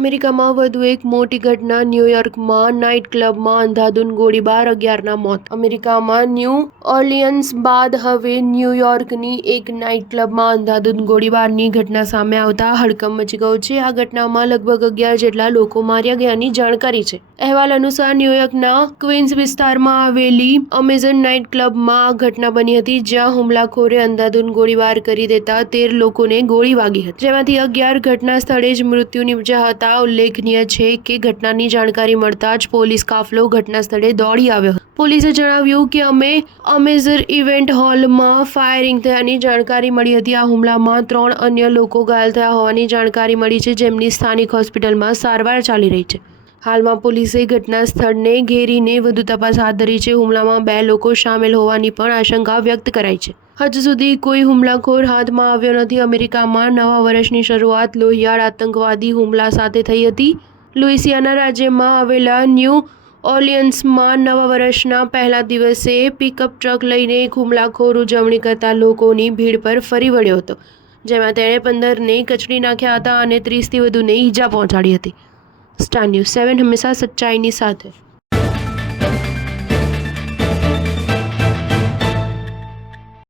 અમેરિકામાં વધુ એક મોટી ઘટના. ન્યૂયોર્કમાં નાઇટ ક્લબમાં અંધાધૂંધ ગોળીબાર, 11ના મોત. અમેરિકામાં ન્યૂ ઓર્લિયન્સ બાદ હવે ન્યૂયોર્કની એક નાઇટ ક્લબમાં અંધાધૂંધ ગોળીબારની ઘટના સામે આવતા હડકંપ મચી ગયો છે. આ ઘટનામાં લગભગ 11 જેટલા લોકો માર્યા ગયાની જાણકારી છે. અહેવાલ અનુસાર ન્યૂયોર્કના ક્વીન્સ વિસ્તારમાં આવેલી અમેઝન નાઇટ ક્લબમાં આ ઘટના બની હતી, જ્યાં હુમલાખોરે અંધાધૂંધ ગોળીબાર કરી દેતા 13 લોકોને ગોળી વાગી હતી, જેમાંથી 11 ઘટના સ્થળે જ મૃત્યુ નિપજ્યા હતા. ઉલ્લેખનીય છે કે ઘટનાની જાણકારી મળતા જ પોલીસ કાફલો ઘટના સ્થળે દોડી આવ્યો હતો. પોલીસે જણાવ્યું કે અમેઝર ઇવેન્ટ હોલમાં ફાયરિંગ થયાની જાણકારી મળી હતી. આ હુમલામાં 3 અન્ય લોકો ઘાયલ થયા હોવાની જાણકારી મળી છે, જેમની સ્થાનિક હોસ્પિટલમાં સારવાર ચાલી રહી છે. હાલમાં પોલીસે ઘટના સ્થળને ઘેરીને વધુ તપાસ હાથ ધરી છે. હુમલામાં 2 લોકો સામેલ હોવાની પણ આશંકા વ્યક્ત કરાઈ છે. હજુ સુધી કોઈ હુમલાખોર હાથમાં આવ્યો નથી. અમેરિકામાં નવા વર્ષની શરૂઆત લોહિયાળ આતંકવાદી હુમલા સાથે થઈ હતી. લુઇસિયાના રાજ્યમાં આવેલા ન્યૂ ઓર્લિયન્સમાં નવા વર્ષના પહેલા દિવસે પિકઅપ ટ્રક લઈને એક હુમલાખોર ઉજવણી કરતા લોકોની ભીડ પર ફરી વળ્યો હતો, જેમાં તેણે 15ને કચડી નાખ્યા હતા અને 30થી વધુને ઈજા પહોંચાડી હતી. સ્ટાર ન્યૂઝ 7 હંમેશા સચ્ચાઈની સાથે.